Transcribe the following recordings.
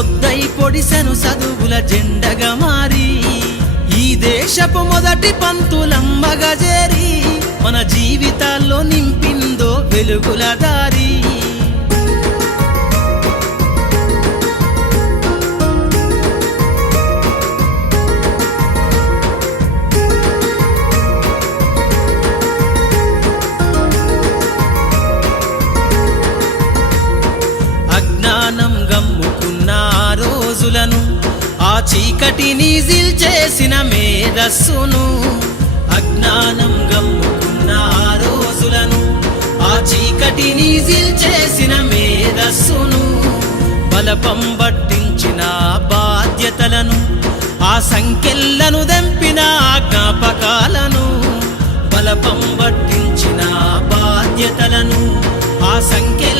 పొద్దై పొడిసెను చదువుల జెండగా మారి ఈ దేశపు మొదటి పంతులమ్మగా చేరి మన జీవితాల్లో నింపిందో వెలుగుల దారి. అజ్ఞానం గమ్ముకున్న రోజులను ఆ చీకటిని చేసిన మేధస్సును అజ్ఞానం గమ్ముకున్న ఆ రోజులను ఆ చీకటిని చేసిన మేధస్సును బలపం పట్టించిన బాధ్యతలను ఆ సంఖ్యలను దంపిన జ్ఞాపకాలను బలపం పట్టించిన బాధ్యతలను ఆ సంఖ్యలను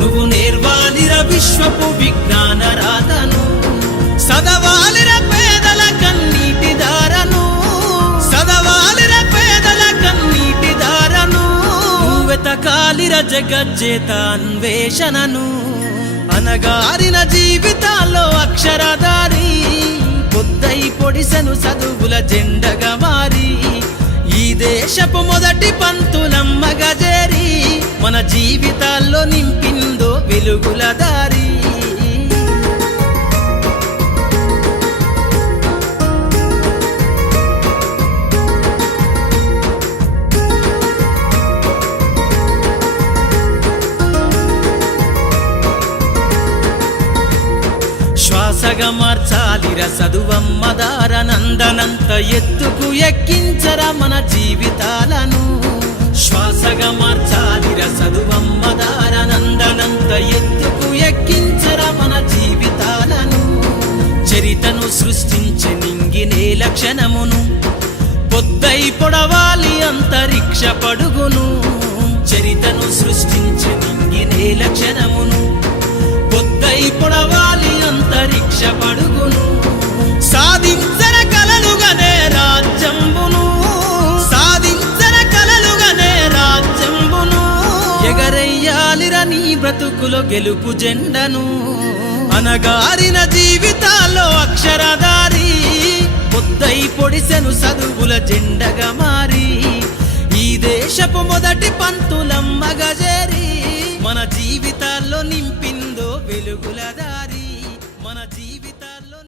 నువ్వు నేర్వాలిర విశ్వపు విజ్ఞాన రాతను. సదవాలిర పేదల కన్నీటి దారను సదవాలిర పేదల కన్నీటి దారను వెతకాలిర జగజ్జేత అన్వేషణను అనగారిన జీవితాల్లో అక్షరదారి పొద్దై పొడిసెను చదువుల జెండగా మారి. ఈ దేశపు మొదటి పంతులమ్మగా మన జీవితాల్లో నింపిందో వెలుగుల దారి. శ్వాసగా మార్చాలిర చదువమ్మ దారనందనంత ఎత్తుకు ఎక్కించరా మన జీవితాలను. శ్వాసగా మార్చాలిర చదువమ్మ దారనందనంత ఎత్తుకు ఎక్కించర మన జీవితాలను. చరితను సృష్టించి నింగినే లక్షణమును. పొద్దై పొడవాలి అంతరిక్ష పడుగును. చరితను సృష్టించి నింగినే లక్షణమును. పొద్దై పొడవాలి అంతరిక్ష పడుగును. నీ బ్రతుకులో గెలుపు జెండను అనగారిన జీవితాల్లో అక్షరదారి పొద్దై పొడిసెను చదువుల జెండగా మారి ఈ దేశపు మొదటి పంత